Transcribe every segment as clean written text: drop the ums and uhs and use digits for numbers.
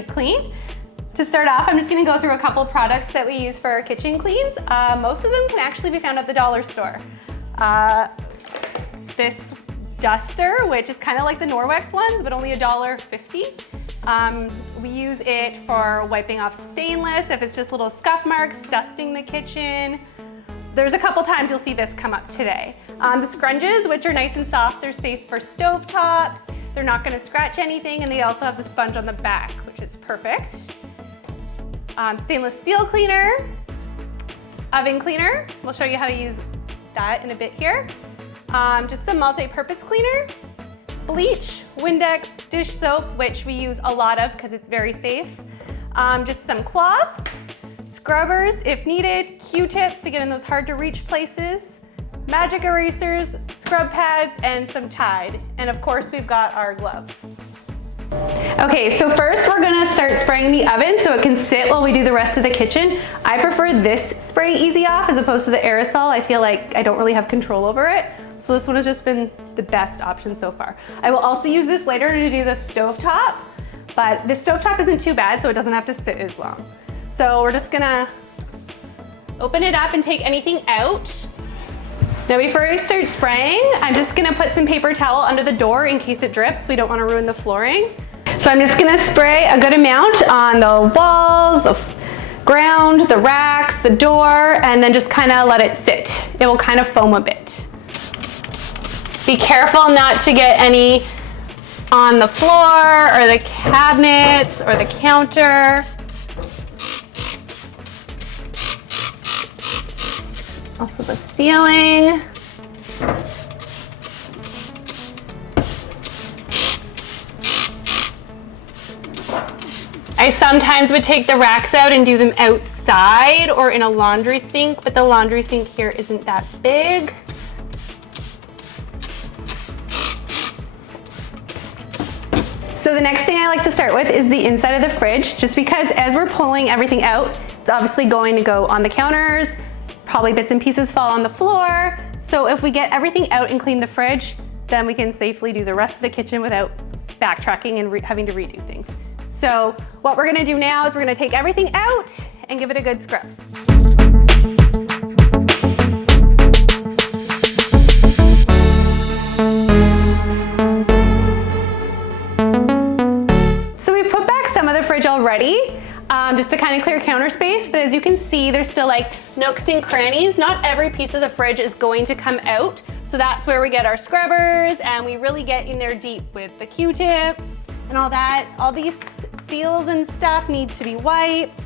deep clean. To start off, I'm just gonna go through a couple products that we use for our kitchen cleans. Most of them can actually be found at the dollar store. This duster, which is kind of like the Norwex ones, but only $1.50. We use it for wiping off stainless, if it's just little scuff marks, dusting the kitchen. There's a couple times you'll see this come up today. The scrunges, which are nice and soft, they're safe for stove tops. They're not gonna scratch anything, and they also have the sponge on the back, which is perfect. Stainless steel cleaner, oven cleaner. We'll show you how to use that in a bit here. Just some multi-purpose cleaner, bleach, Windex, dish soap, which we use a lot of because it's very safe. Just some cloths, scrubbers if needed, Q-tips to get in those hard to reach places, magic erasers, scrub pads, and some Tide. And of course, we've got our gloves. Okay, so first we're gonna start spraying the oven so it can sit while we do the rest of the kitchen. I prefer this spray easy off as opposed to the aerosol. I feel like I don't really have control over it. So this one has just been the best option so far. I will also use this later to do the stovetop, but this stovetop isn't too bad, so it doesn't have to sit as long. So we're just gonna open it up and take anything out. Now before I start spraying, I'm just gonna put some paper towel under the door in case it drips. We don't wanna ruin the flooring. So I'm just gonna spray a good amount on the walls, the ground, the racks, the door, and then just kinda let it sit. It will kind of foam a bit. Be careful not to get any on the floor or the cabinets or the counter. Also the ceiling. I sometimes would take the racks out and do them outside or in a laundry sink, but the laundry sink here isn't that big. So the next thing I like to start with is the inside of the fridge, just because as we're pulling everything out, it's obviously going to go on the counters, probably bits and pieces fall on the floor. So if we get everything out and clean the fridge, then we can safely do the rest of the kitchen without backtracking and having to redo things. So what we're gonna do now is we're gonna take everything out and give it a good scrub. So we've put back some of the fridge already, just to kind of clear counter space, but as you can see, there's still like nooks and crannies. Not every piece of the fridge is going to come out, so that's where we get our scrubbers, and we really get in there deep with the Q-tips and all that. All these seals and stuff need to be wiped.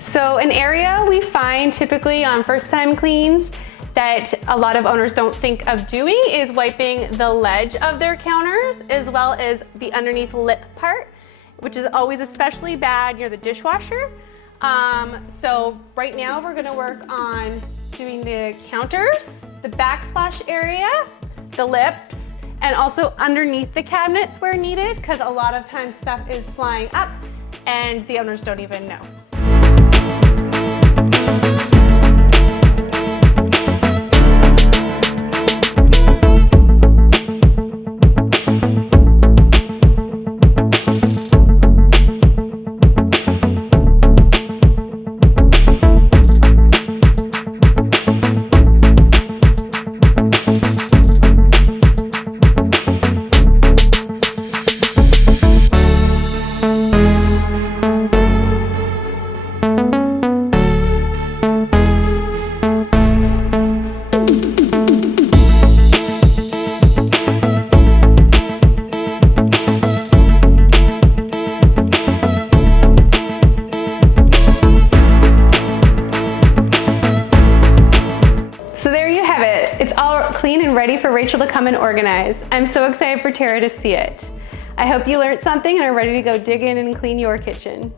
So an area we find typically on first-time cleans that a lot of owners don't think of doing is wiping the ledge of their counters as well as the underneath lip part, which is always especially bad near the dishwasher. So right now we're gonna work on doing the counters, the backsplash area, the lips, and also underneath the cabinets where needed, because a lot of times stuff is flying up and the owners don't even know. Clean and ready for Rachel to come and organize. I'm so excited for Tara to see it. I hope you learned something and are ready to go dig in and clean your kitchen.